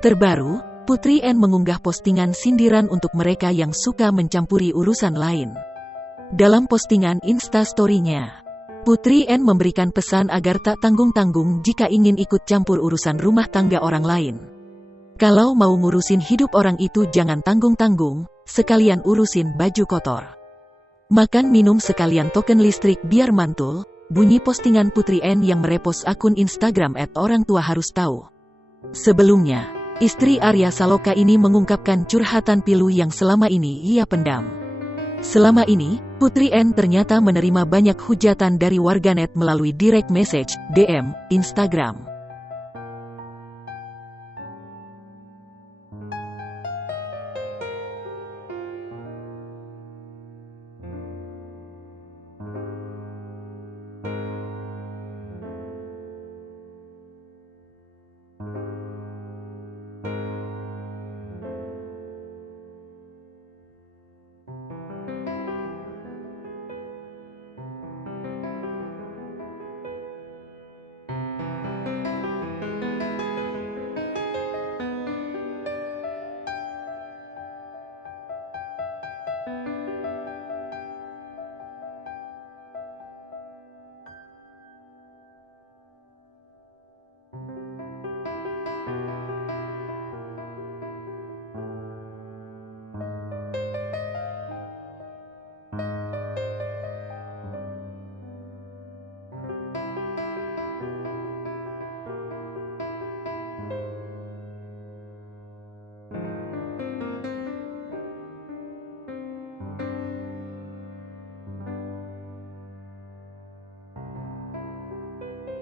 Terbaru, Putri N mengunggah postingan sindiran untuk mereka yang suka mencampuri urusan lain. Dalam postingan Insta-story-nya, Putri N memberikan pesan agar tak tanggung-tanggung jika ingin ikut campur urusan rumah tangga orang lain. Kalau mau ngurusin hidup orang itu jangan tanggung-tanggung, sekalian urusin baju kotor. Makan minum sekalian token listrik biar mantul, bunyi postingan Putri N yang merepost akun Instagram @orangtuaharus_tahu. Sebelumnya, istri Arya Saloka ini mengungkapkan curhatan pilu yang selama ini ia pendam. Selama ini, Putri N ternyata menerima banyak hujatan dari warganet melalui direct message, DM, Instagram.